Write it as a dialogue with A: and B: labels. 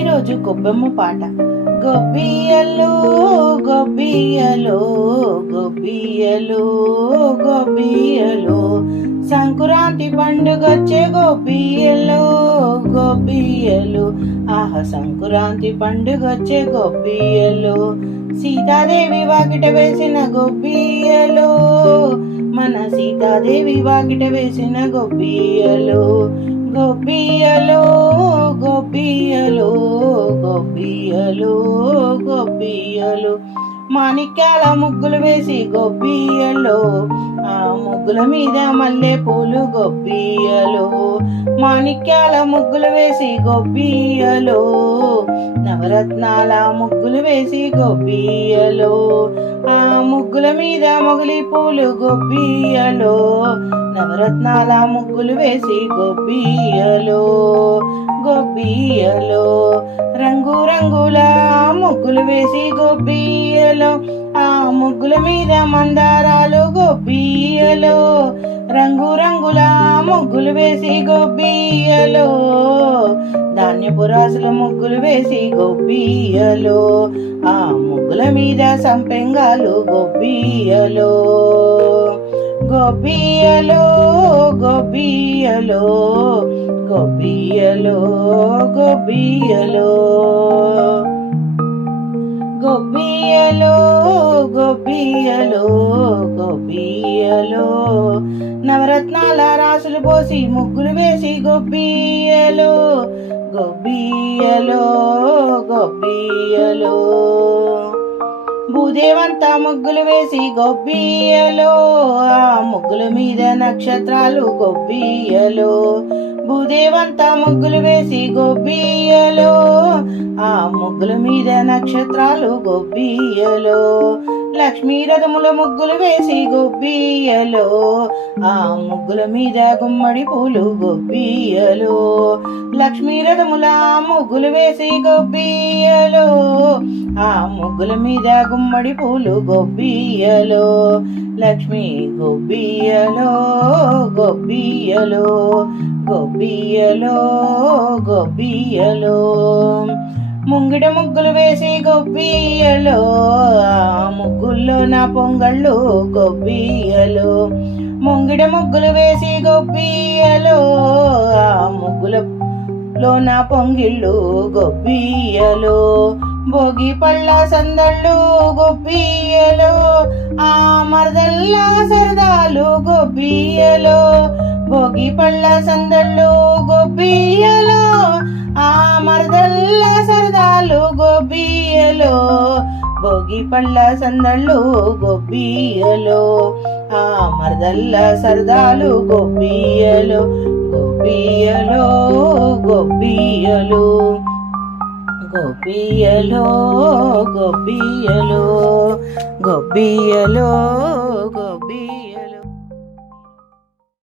A: ఈరోజు గొబ్బెమ్మ పాట. గొబ్బియలు గొబ్బియలు గొబ్బియలు గొబ్బియలు. సంకురాంతి పండుగొచ్చే గొబ్బియలు గొబ్బియలు. ఆహ సంకురాంతి పండుగొచ్చే గొబ్బియలు. సీతాదేవి వాకిట వేసిన గొబ్బియలు. మన సీతాదేవి వాకిట వేసిన గొబ్బియలు. గొబ్బియలు గొబ్బియలు గొబ్బియలు గొబ్బియలు మాణిక్యాల ముగ్గులు వేసి గొబ్బియలు ఆ ముగ్గుల మీద మల్లె పూలు గొబ్బియలు మాణిక్యాల ముగ్గులు వేసి గొబ్బియలు నవరత్నాల ముగ్గులు వేసి గొబ్బియలు ఆ ముగ్గుల మీద మొగలి పూలు గొబ్బియలు నవరత్నాల ముగ్గులు వేసి గొబ్బియలు గొబ్బియలు రంగు రంగుల ముగ్గులు వేసి గొబ్బియలు ఆ ముగ్గుల మీద మందారాలు గొబ్బియలు రంగు రంగుల ముగ్గులు వేసి గొబ్బియలు ధాన్యపు రాసుల ముగ్గులు వేసి గొబ్బియలు ఆ ముగ్గుల మీద సంపెంగాలు గొబ్బియలు గొబ్బియలు గొబ్బియలు గొబ్బియలు గొబ్బియలు గొబ్బియలు గొబ్బియలో గొబ్బియలో నవరత్నాల రాసులు పోసి ముగ్గులు వేసి గొబ్బియలో గొబ్బియలో గొబ్బియలో భూదేవంతా ముగ్గులు వేసి గొబ్బియలు ఆ ముగ్గుల మీద నక్షత్రాలు గొబ్బియలు భూదేవంతా ముగ్గులు వేసి గొబ్బియలు ఆ ముగ్గుల మీద నక్షత్రాలు గొబ్బియలు లక్ష్మీరథముల ముగ్గులు వేసి గొబ్బియలు ఆ ముగ్గుల మీద గుమ్మడి పూలు గొబ్బియలు లక్ష్మీరథముల ముగ్గులు వేసి గొబ్బియలు ఆ ముగ్గుల మీద గుమ్మడి పూలు గొబ్బియలు లక్ష్మీ గొబ్బియలు గొబ్బియలు గొబ్బియలు గొబ్బియలు ముంగిట ముగ్గులు వేసి గొబ్బియలు ఆ ఊళ్ళో నా పొంగళ్ళు గొబ్బియలు ముంగిడ ముగ్గులు వేసి గొబ్బియలు ఆ ముగ్గులలో నా పొంగిళ్ళు గొబ్బియలు భోగి పళ్ళ సందళ్ళు గొబ్బియలు ఆ మరదల్లా సరదాలు గొబ్బియలు భోగి పళ్ళ సందళ్ళు గొబ్బియలు ఆ భోగి పళ్ళ సందళ్ళు గొబ్బీయలు ఆ మరదల్ల సరదాలు గొబ్బీయలు గొబ్బీయలు గొబ్బీయలు గొబ్బీయలు గొబ్బీయలు గొబ్బీయలు గొబ్బీయ